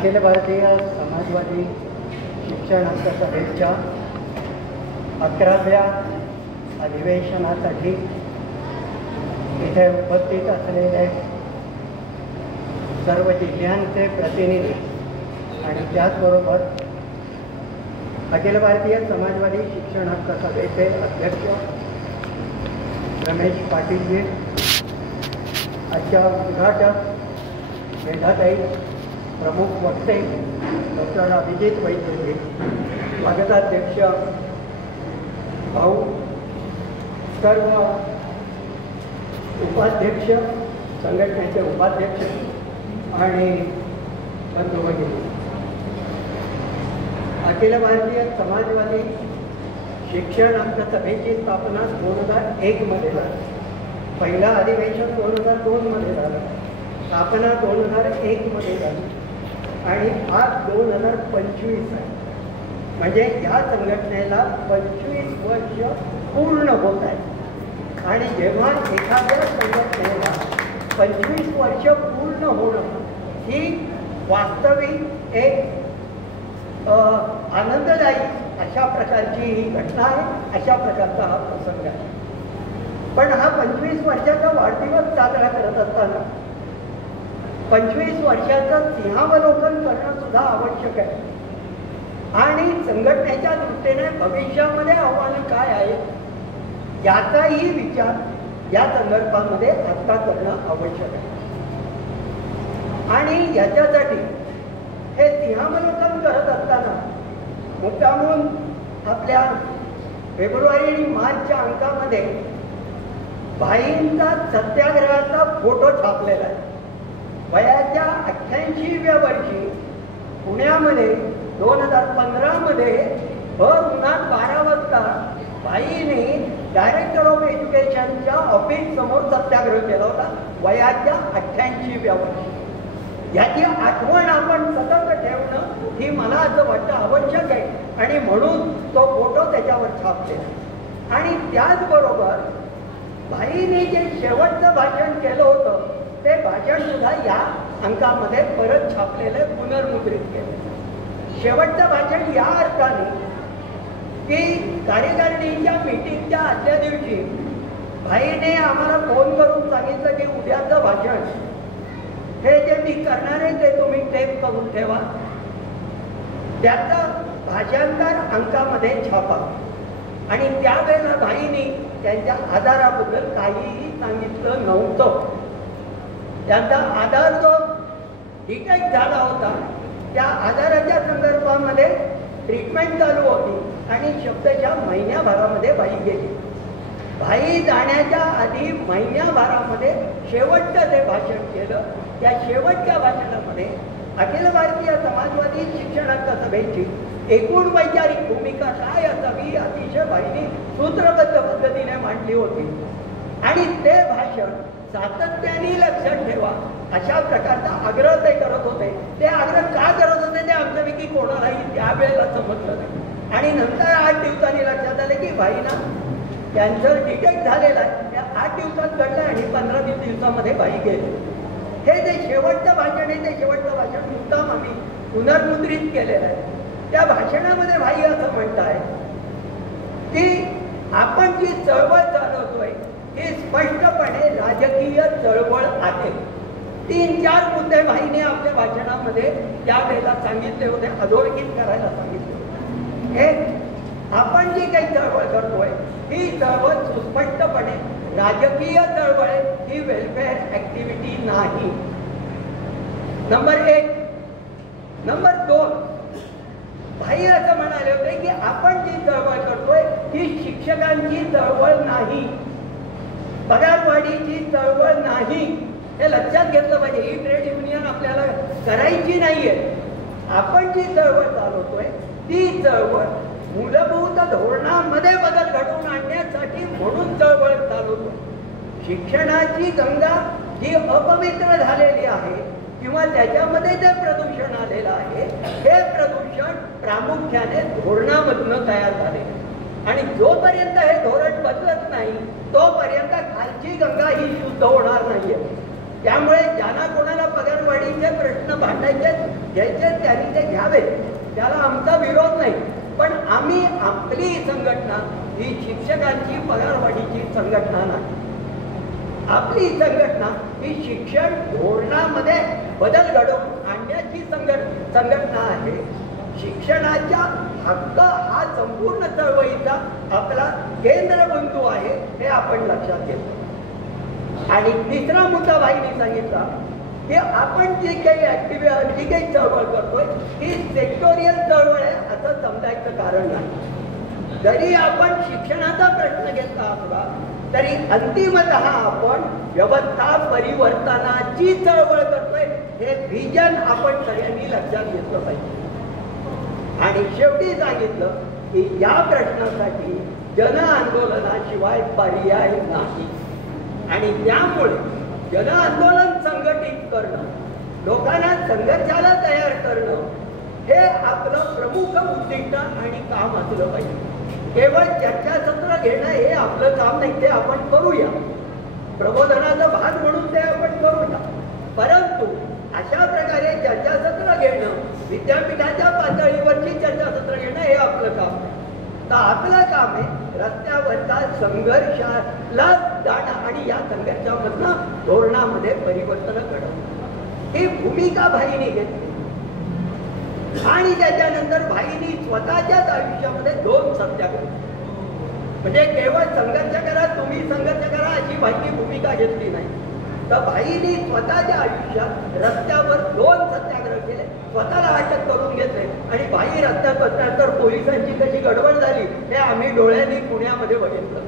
अखिल भारतीय समाजवादी शिक्षण हक्क सभेच्या 11व्या अधिवेशनासाठी इथे उपस्थित असलेले सर्व जिल्ह्यांचे प्रतिनिधी आणि त्याचबरोबर अखिल भारतीय समाजवादी शिक्षण हक्क सभेचे अध्यक्ष रमेश पाटीलजी, आजच्या उद्घाटक मेधाताई, प्रमुख वक्ते डॉक्टर अभिजित वैद्यजी, स्वागताध्यक्ष भाऊ, सर्व उपाध्यक्ष, संघटनेचे उपाध्यक्ष आणि बंधू भगिनी, अखिल भारतीय समाजवादी शिक्षण हक्क सभेची स्थापना 2001 मध्ये झाली. पहिलं अधिवेशन 2002 मध्ये झालं, स्थापना 2001 मध्ये झाली आणि आज 2025 आहे. म्हणजे या संघटनेला 25 वर्ष पूर्ण होत आहे. आणि जेव्हा एखाद्या संघटनेला 25 वर्ष पूर्ण होणं ही वास्तविक एक आनंददायी अशा प्रकारची ही घटना आहे, अशा प्रकारचा हा प्रसंग आहे. पण हा 25 वर्षाचा वाढदिवस साजरा करत असताना 25 वर्षाचं सिंहावलोकन करणं सुद्धा आवश्यक आहे. आणि संघटनेच्या दृष्टीने भविष्यामध्ये आव्हानं काय आहेत याचाही विचार या संदर्भामध्ये आता करणं आवश्यक आहे. आणि याच्यासाठी हे सिंहावलोकन करत असताना मुद्दामून आपल्या फेब्रुवारी आणि मार्चच्या अंकामध्ये भाईंचा सत्याग्रहाचा फोटो छापलेला आहे. वयाच्या 88व्या वर्षी पुण्यामध्ये 2015 मध्ये भर उन्हात 12 वाजता भाईने डायरेक्टर ऑफ एज्युकेशनच्या ऑफिस समोर सत्याग्रह केला होता, वयाच्या 88व्या वर्षी. याची आठवण आपण सतत ठेवणं ही मला असं वाटतं आवश्यक आहे. आणि म्हणून तो फोटो त्याच्यावर छापलेला. आणि त्याचबरोबर भाईने जे शेवटचं भाषण केलं होतं ते भाषण सुद्धा या अंकामध्ये परत छापलेलं, पुनर्मुद्रित केलं. शेवटचं भाषण या अर्थाने की कार्यकारिणीच्या मीटिंगच्या आदल्या दिवशी भाईने आम्हाला फोन करून सांगितलं की उद्याचं भाषण हे जे मी करणार आहे ते तुम्ही टेप करून ठेवा, त्याचं भाषांतर अंकामध्ये छापा. आणि त्यावेळेला भाईने त्यांच्या आधाराबद्दल काहीही सांगितलं नव्हतं. त्यांचा आधार जो डिटेक्ट झाला होता त्या आधाराच्या संदर्भामध्ये ट्रीटमेंट चालू होती आणि शब्दच्या महिन्याभरामध्ये भाई गेली. भाई जाण्याच्या आधी महिन्याभरामध्ये शेवटचं ते भाषण केलं. त्या शेवटच्या भाषणामध्ये अखिल भारतीय समाजवादी शिक्षण हक्क सभेची एकूण वैचारिक भूमिका काय असावी अतिशय भाईने सूत्रबद्ध पद्धतीने मांडली होती. आणि ते भाषण सातत्याने लक्षात ठेवा अशा प्रकारचा आग्रह ते करत होते. ते आग्रह का करत होते ते आमच्यापैकी कोणालाही त्यावेळेला समजलं नाही. आणि नंतर 8 दिवसांनी लक्षात आलं की भाईना कॅन्सर डिटेक्ट झालेला आहे. त्या 8 दिवसात घडलं आणि 15 दिवसामध्ये भाई गेले. हे जे शेवटचं भाषण आहे ते शेवटचं भाषण मुद्दाम आम्ही पुनर्मुद्रित केलेलं आहे. त्या भाषणामध्ये भाई असं म्हणताय की आपण जी चळवळ चालवतोय ही स्पष्टपणे राजकीय चळवळ आहे. 3-4 मुद्दे भाईने आपल्या भाषणामध्ये त्यावेळेला सांगितले होते, अधोरेखित करायला सांगितले होते. एक, आपण जी काही चळवळ करतोय ही चळवळ सुस्पष्टपणे राजकीय चळवळ आहे, ही वेलफेअर ऍक्टिव्हिटी नाही. नंबर 1. नंबर 2, भाई असं म्हणाले होते की आपण जी चळवळ करतोय ही शिक्षकांची चळवळ नाही, पगारवाढीची चळवळ नाही. हे लक्षात घेतलं पाहिजे. ही ट्रेड युनियन आपल्याला करायची नाहीये. आपण जी चळवळ चालवतोय ती चळवळ मूलभूत धोरणामध्ये बदल घडवून आणण्यासाठी म्हणून चळवळ चालवतो. शिक्षणाची गंगा जी अपवित्र झालेली आहे किंवा त्याच्यामध्ये जे प्रदूषण आलेलं आहे हे प्रदूषण प्रामुख्याने धोरणामधून तयार झाले. आणि जोपर्यंत हे धोरण बदलत नाही तोपर्यंत खालची गंगा ही शुद्ध होणार नाहीये. त्यामुळे ज्यांना कोणाला पगारवाढीचे प्रश्न भांडायचे घ्यायचे त्यांनी ते घ्यावे, त्याला आमचा विरोध नाही. पण आम्ही आपली संघटना ही शिक्षकांची पगारवाढीची संघटना नाही. आपली संघटना ही शिक्षण धोरणामध्ये बदल घडवून आणण्याची संघटना आहे. शिक्षणाच्या हक्क हा संपूर्ण चळवळीचा आपला केंद्रबिंदू आहे, हे आपण लक्षात घेतो. आणि तिसरा मुद्दा भाईंनी सांगितला की आपण जी काही चळवळ करतोय ही सेक्टोरियल चळवळ आहे असं समजायचं कारण नाही. जरी आपण शिक्षणाचा प्रश्न घेतला असला तरी अंतिमतः आपण व्यवस्था परिवर्तनाची चळवळ करतोय, हे व्हिजन आपण सगळ्यांनी लक्षात घेतलं पाहिजे. आणि शेवटी सांगितलं की या प्रश्नासाठी जन आंदोलनाशिवाय पर्याय नाही. आणि त्यामुळे जन आंदोलन संघटित करणं, लोकांना संघर्षाला तयार करणं हे आपलं प्रमुख उद्दिष्ट आणि काम असलं पाहिजे. केवळ चर्चासत्र घेणं हे आपलं काम नाही, ते आपण करूया, प्रबोधनाचा भाग म्हणून ते आपण करूया. परंतु अशा प्रकारे चर्चासत्र घेणं, विद्यापीठाच्या पातळीवरची चर्चासत्र घेणं हे आपलं काम नाही. तर आपलं काम आहे रस्त्यावरचा संघर्षाला जाणं आणि या संघर्षामधनं धोरणामध्ये परिवर्तन घडवणं, ही भूमिका भाईंनी घेतली. आणि त्याच्यानंतर भाईंनी स्वतःच्याच आयुष्यामध्ये 2 सत्याग्रह, म्हणजे केवळ संघर्ष करा, तुम्ही संघर्ष करा अशी भाईंनी भूमिका घेतली नाही. तर भाईंनी स्वतःच्या आयुष्यात रस्त्यावर 2 सत्याग्रह केले, स्वतःला अटक करून घेतले. आणि भाई रस्त्यात बसल्यानंतर पोलिसांची कशी गडबड झाली हे आम्ही डोळ्यांनी पुण्यामध्ये बघितलं.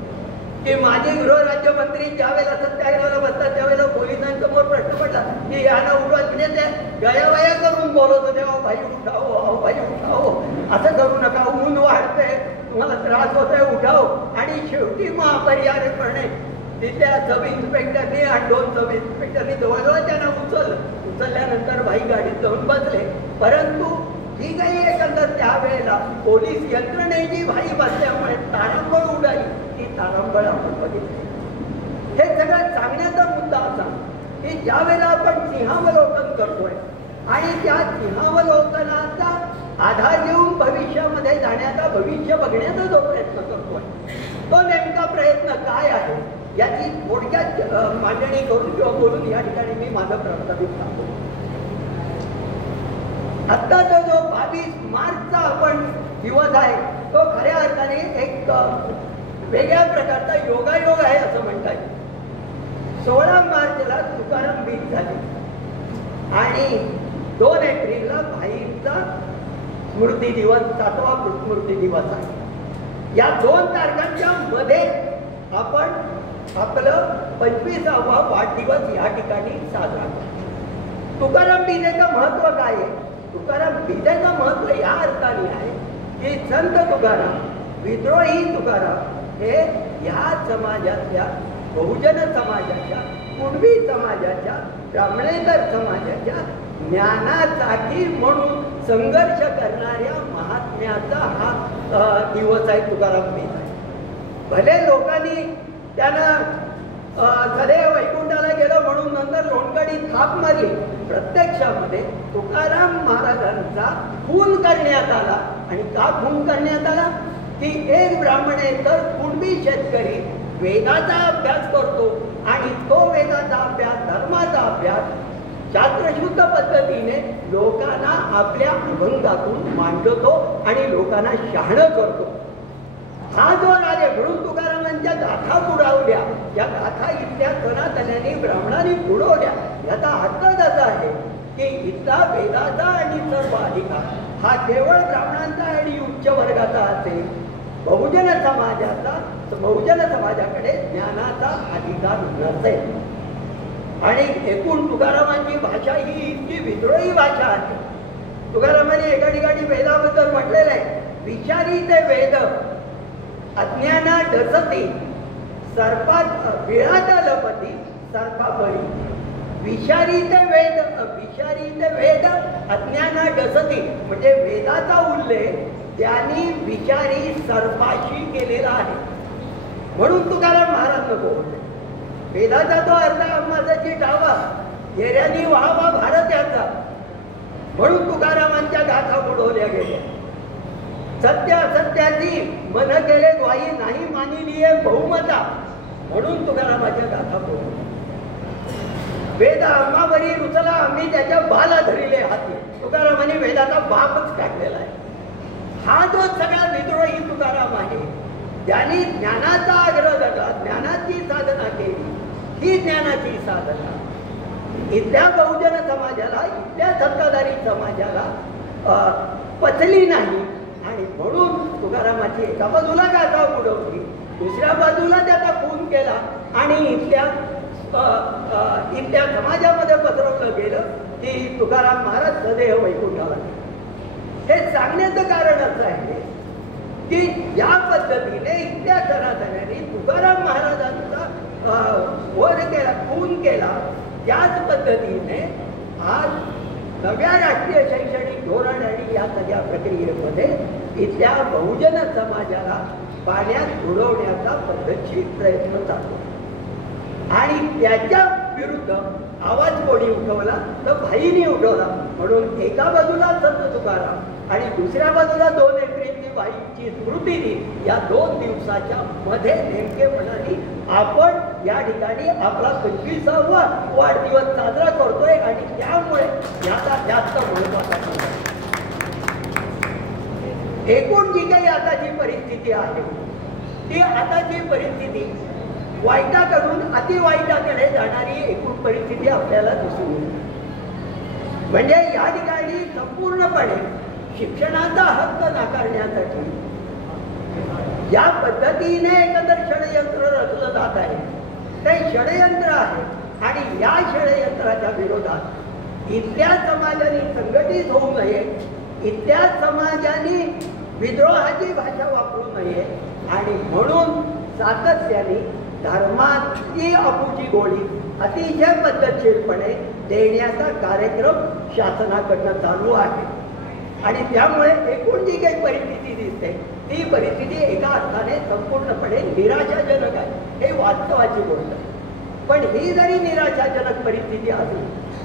की माझे गृहराज्यमंत्री ज्यावेळेला सत्याग्रहाला बसतात त्यावेळेला पोलिसांसमोर प्रश्न पडला की यांना उठवा, म्हणजे ते गयावया करून बोलत होते, अहो भाई उठाओ, अहो भाई उठाओ, असं करू नका, ऊन वाढते, तुम्हाला त्रास होतोय, उठाओ. आणि शेवटी मग अपरिहार्यपणे तिथल्या सब इन्स्पेक्टरनी आणि 2 सब इन्स्पेक्टरनी जवळजवळ त्यांना उचलल्यानंतर भाई गाडीत जाऊन बसले. परंतु जी काही एकंदर त्यावेळेला पोलीस यंत्रणेची भाई बसल्यामुळे तारांबळ उडाली, ती तारांबळ आपण बघितली. हे सगळं सांगण्याचा मुद्दा असा की ज्या वेळेला आपण सिंहावलोकन करतोय आणि त्या सिंहावलोकनाचा आधार घेऊन भविष्यामध्ये जाण्याचा, भविष्य बघण्याचा जो प्रयत्न करतोय, तो नेमका प्रयत्न काय आहे याची थोडक्यात मांडणी करून किंवा बोलून या ठिकाणी मी माझं प्रस्तावित सांगतो. आत्ताचा जो 22 मार्चचा आपण दिवस आहे तो खऱ्या अर्थाने एक वेगळ्या प्रकारचा योगायोग आहे असं म्हणता येईल. 16 मार्चला तुकाराम बीज झाली आणि 2 एप्रिलला भाईंचा स्मृती दिवस, 7वा स्मृती दिवस आहे. या 2 तारखांच्या मध्ये आपण आपलं 25वा वाढदिवस या ठिकाणी साजरा करतो. तुकाराम बीजेचं महत्व काय आहे? तुकाराम बीजेचं महत्व या अर्थाने आहे की संत तुकाराम, विद्रोही तुकाराम हे ह्या समाजातल्या, बहुजन समाजाच्या, कुणबी समाजाच्या, ब्राह्मणेतर समाजाच्या ज्ञानासाठी म्हणून संघर्ष करणाऱ्या महात्म्याचा हा दिवस आहे, तुकाराम बीज आहे. भले लोकांनी त्यानं सदैव वैकुंठाला गेलं म्हणून नंतर लोणकडी थाप मारली, प्रत्यक्षामध्ये तुकाराम महाराजांचा खून करण्यात आला. आणि का खून करण्यात आला की एक ब्राह्मणेतर कुणबी शेतकरी वेदाचा अभ्यास करतो आणि तो वेदाचा अभ्यास, धर्माचा अभ्यास शास्त्रशुद्ध पद्धतीने लोकांना आपल्या अभंगातून मांडतो आणि लोकांना शहाणं करतो. हा जो राजे म्हणून तुकारामांच्या गाथा बुडवल्या, या गाथा इथल्या सनातन्यांनी, ब्राह्मणांनी बुडवल्या. याचा अर्थ असा आहे की इथला वेदाचा आणि सर्व अधिकार हा केवळ ब्राह्मणांचा आणि उच्च वर्गाचा असेल, बहुजन समाजाकडे ज्ञानाचा अधिकार नसेल. आणि एकूण तुकारामांची भाषा ही इतकी विद्रोही भाषा आहे. तुकारामांनी एका ठिकाणी वेदाबद्दल म्हटलेलं आहे, विचारी ते वेद अज्ञाना डसती, सर्पात विळात लपती, सर्पाबळी. विचारी ते वेद अज्ञाना डसती, म्हणजे वेदाचा उल्लेख त्यांनी विचारी सर्पाशी केलेला आहे. म्हणून तुकाराम महाराज नको होते. वेदाचा तो अर्थ आम्हाची डावा येऱ्यानी व्हावा भारत याचा, म्हणून तुकारामांच्या गाथा बुडवल्या गेल्या. सत्य असत्याची मन केले ग्वाही, नाही मानिली बहुमता, म्हणून तुकारामाच्या गाथा बुडवल्या. वेद आम्हावरी रुचला, आम्ही त्याच्या बाला धरिले हाती. तुकारामाने वेदाचा बापच काढलेला आहे. हा जो सगळा विद्रोही तुकाराम आहे, ज्यांनी ज्ञानाचा आग्रह धरला, ज्ञानाची साधना केली, ही ज्ञानाची साधना इथल्या बहुजन समाजाला, इथल्या सत्ताधारी समाजाला पचली नाही. आणि म्हणून तुकारामाची एका बाजूला गाथा बुडवली, दुसऱ्या बाजूला त्याचा खून केला आणि इथल्या समाजामध्ये पसरवलं गेलं की तुकाराम महाराज सदैव वैकुंठाला. हे सांगण्याचं कारण असं आहे की या पद्धतीने इथल्या सनातन्यांनी तुकाराम महाराजांचा वध केला, खून केला. त्याच पद्धतीने आज नव्या राष्ट्रीय शैक्षणिक धोरण आणि या सगळ्या प्रक्रियेमध्ये इथल्या बहुजन समाजाला पाण्यात बुडवण्याचा पद्धतशीर प्रयत्न चालू. आणि त्याच्या विरुद्ध आवाज कोणी उठवला तर भाईनी उठवला. म्हणून एका बाजूला संत तुकाराम आणि दुसऱ्या बाजूला 2 एप्रिलची भाईची स्मृती दिन, या 2 दिवसाच्या मध्ये नेमकेपणाने आपण या ठिकाणी आपला 25वा वाढदिवस साजरा करतोय. आणि त्यामुळे याचा जास्त महत्वाचा एकूण जी काही आताची परिस्थिती आहे, ती आताची परिस्थिती वाईटाकडून अतिवाईटाकडे जाणारी एकूण परिस्थिती आपल्याला दिसून येते. म्हणजे या ठिकाणी संपूर्णपणे शिक्षणाचा हक्क नाकारण्यासाठी या पद्धतीने एकंदर षडयंत्र रचलं जात आहे. ते षडयंत्र आहे आणि या षडयंत्राच्या विरोधात इथल्या समाजाने संघटित होऊ नये, इथल्या समाजाने विद्रोहाची भाषा वापरू नये. आणि म्हणून सातत्याने धर्माची अपूची गोळी अतिशय पद्धतशीरपणे देण्याचा कार्यक्रम शासनाकडनं चालू आहे. आणि त्यामुळे एकूण जी काही परिस्थिती दिसते ती परिस्थिती एका अर्थाने संपूर्णपणे निराशाजनक आहे, हे वास्तवाची गोष्ट. पण ही जरी निराशाजनक परिस्थिती असली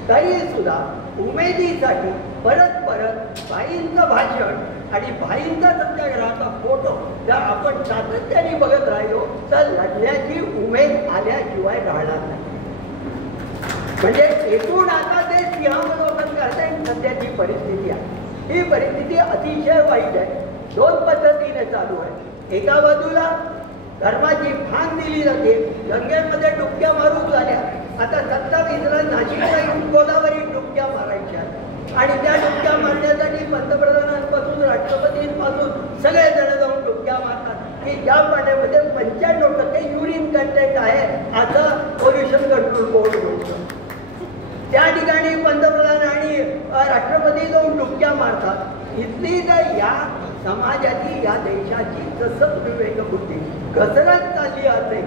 तरी सुद्धा उमेदीसाठी परत परत भाईंचं भाषण आणि भाईंचा सत्याग्रहाचा फोटो जर आपण सातत्याने बघत राहिलो तर लढण्याची उमेद आल्याशिवाय राहणार नाही. म्हणजे एकूण आता ते सिंहावलोकन करताय सध्याची परिस्थिती आहे. ही परिस्थिती अतिशय वाईट आहे. 2 पद्धतीने चालू आहे. एका बाजूला धर्माची भांग दिली जाते, गंगेमध्ये डुबक्या मारून झाल्या. आता 27ला नाशिकला गोदावरी डुबक्या मारायच्या आणि त्या डुबक्या मारण्यासाठी पंतप्रधानांपासून राष्ट्रपतींपासून सगळे जण जाऊन डुबक्या मारतात की ज्या पाण्यामध्ये 95% युरिन कंटेंट आहे असं पोल्युशन कंट्रोल बोर्ड बोलतो. त्या ठिकाणी पंतप्रधान आणि राष्ट्रपती जाऊन डुबक्या मारतात. इथली तर या समाजाची, या देशाची जसं विवेकबुद्धी घसरत चालली असेल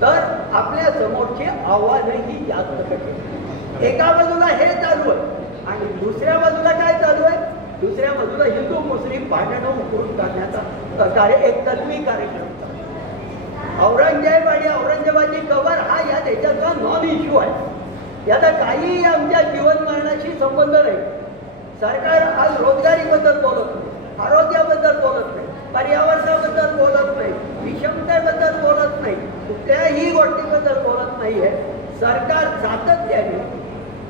तर आपल्या समोरचे आव्हानही जास्त कठीण. एका बाजूला हे चालू आहे आणि दुसऱ्या बाजूला काय चालू आहे? दुसऱ्या बाजूला हिंदू मुस्लिम भांडणं उकळून काढण्याचा एक तत्वी कार्यक्रम चालू. औरंगजेब आणि औरंगजेबाची कबर हा या देशाचा नॉन इश्यू आहे. याचा काहीही आमच्या जीवन मरणाशी संबंध नाही. सरकार आज रोजगारीबद्दल बोलत नाही, आरोग्याबद्दल बोलत नाही, पर्यावरणाबद्दल बोलत नाही, विषमतेबद्दल बोलत नाही, कुठल्याही गोष्टीबद्दल बोलत नाही आहे. सरकार सातत्याने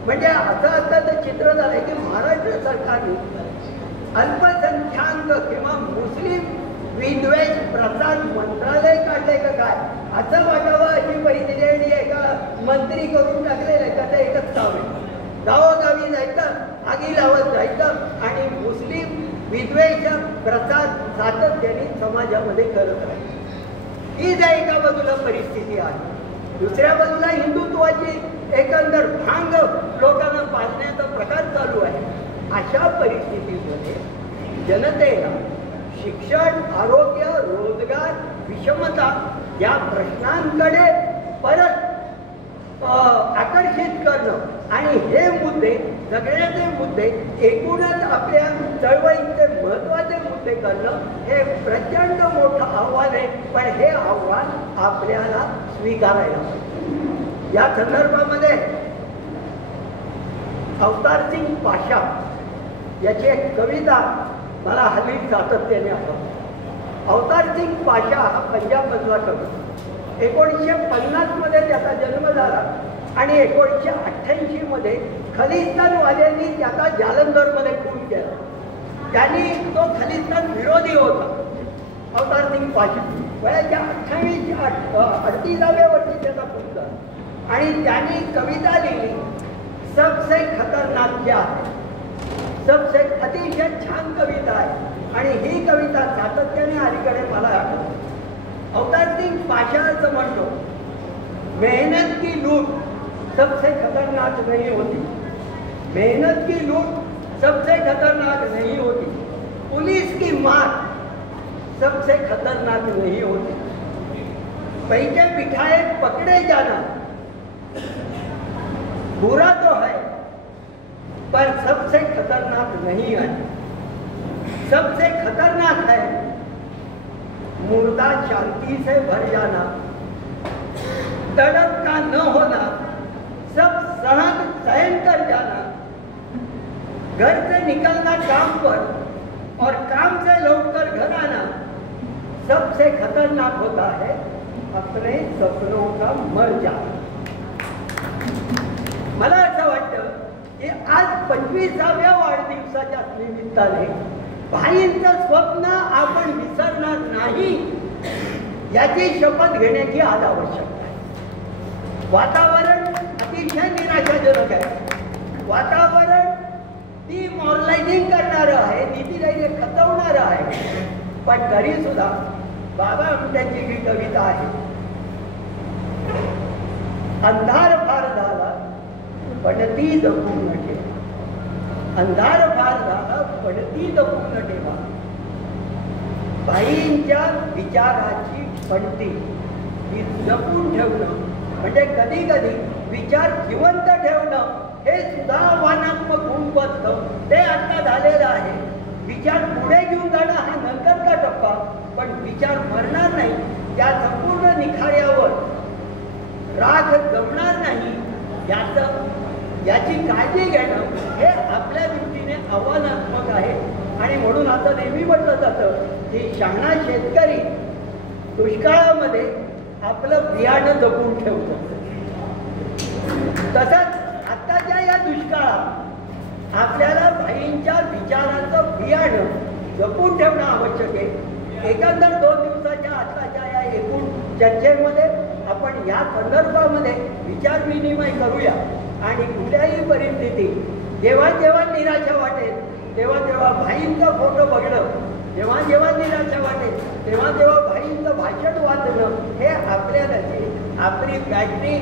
म्हणजे असं आताचं चित्र झालंय की महाराष्ट्र सरकारने अल्पसंख्याक किंवा मुस्लिम विद्वेष प्रसार मंत्रालय काढलंय का काय असं वाटावं अशी परिस्थिती आहे. एका मंत्री करून टाकलेलं आहे का ते एकच काम आहे. गावोगावी जायचं, आगी लावत जायचं आणि मुस्लिम विद्वेष प्रसार सातत्याने समाजामध्ये करत राहायचं. ही ज्या एका बाजूला परिस्थिती आहे, दुसऱ्या बाजूला हिंदुत्वाची एकंदर भांग लोकांना पाजण्याचा प्रकार चालू आहे. अशा परिस्थितीमध्ये जनतेला शिक्षण, आरोग्य, रोजगार, विषमता या प्रश्नांकडे परत आकर्षित करणं आणि हे मुद्दे, सगळ्याचे मुद्दे एकूणच आपल्या चळवळीचे महत्त्वाचे मुद्दे करणं हे प्रचंड मोठं आव्हान आहे. पण हे आव्हान आपल्याला स्वीकारायला पाहिजे. या संदर्भामध्ये अवतारसिंग पाशा याची एक कविता मला हल्ली सातत्याने आठवते. अवतारसिंग पाशा हा पंजाबमधला कवी. 1950 त्याचा जन्म झाला आणि 1988 खलिस्तानवाल्यांनी त्याचा जालंधरमध्ये खून केला. त्यांनी तो खलिस्तान विरोधी होता. अवतारसिंग पाशा वयाच्या 38व्या वर्षी त्याचा खून झाला आणि त्यांनी कविता लिहिली, सबसे खतरनाक क्या है. सबसे अतिशय छान कविता आहे आणि ही कविता सातत्याने अलीकडे मला आठवते. अवतारसिंग पाशा असं म्हणतो, मेहनत की लूट सबसे खतरनाक नहीं होती. मेहनत की लूट सबसे खतरनाक नहीं होती. पुलिस की मार सबसे खतरनाक नहीं होती. पैके बिठाए पकड़े जाना बुरा तो है पर सबसे खतरनाक नहीं है. सबसे खतरनाक है मुर्दा शांति से भर जाना. तड़प का न होना, सब सहन कर जाना. घर से निकलना काम पर और काम से लौटकर घर आना. सबसे खतरनाक होता है अपने सपनों का मर जाना. मला असं वाटतं की आज 25व्या वाढदिवसाच्या निमित्ताने भाईंचं स्वप्न आपण विसरणार नाही याची शपथ घेण्याची आज आवश्यकता आहे. वातावरण अतिशय निराशाजनक आहे. वातावरण डिमॉरलायझिंग करणारं आहे, नीतीराईने खचवणारं आहे. पण तरी सुद्धा बाबा आमट्यांची ही कविता आहे, अंधार फार झाला पडती जपून ठेवा. अंधार फार झाला पडती जपून ठेवा. भाईंच्या विचाराची पडती ही जपून ठेवणं म्हणजे कधी कधी विचार जिवंत ठेवणं हे सुद्धा आव्हानात्मक होऊन बसतं. ते आता झालेलं आहे. विचार पुढे घेऊन जाणं हा नंतरचा टप्पा, पण विचार मरणार नाही. त्या संपूर्ण निखाऱ्यावर राख जमणार नाही याची काळजी घेणं हे आपल्या दृष्टीने आव्हानात्मक आहे. आणि म्हणून आता नेहमी म्हटलं जातं की शहाणा शेतकरी दुष्काळामध्ये आपलं बियाणं जपून ठेवतो. तसंच आताच्या या दुष्काळात आपल्याला भाईंच्या विचाराचं बियाणं जपून ठेवणं आवश्यक आहे. एकंदर 2 दिवसाच्या आताच्या या एकूण चर्चेमध्ये आपण या संदर्भामध्ये विचार विनिमय करूया आणि कुठल्याही परिस्थितीत जेव्हा जेव्हा निराशा वाटेल तेव्हा जेव्हा भाईंचा फोटो बघणं, जेव्हा जेव्हा निराशा वाटेल तेव्हा जेव्हा भाईंचं भाषण वाचणं हे आपल्याला आपली बॅटरी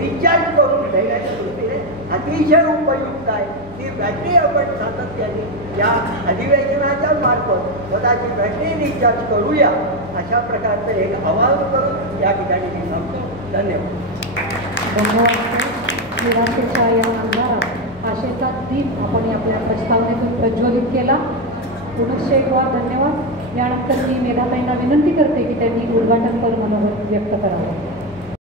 रिचार्ज करून घेण्याच्या दृष्टीने अतिशय उपयुक्त आहे. ती बॅटरी आपण सातत्याने या अधिवेशनाच्या मार्फत स्वतःची बॅटरी रिचार्ज करूया अशा प्रकारचं एक आवाहन करून या ठिकाणी मी सांगतो. धन्यवाद. निराशेच्या या अंधारात आशेचा दीप आपण आपल्या प्रस्तावनेतून प्रज्वलित केला. पुनश्च एक वार धन्यवाद. यानंतर मी मेधाताईंना विनंती करते की त्यांनी उद्घाटनपर मनोगत व्यक्त करावं.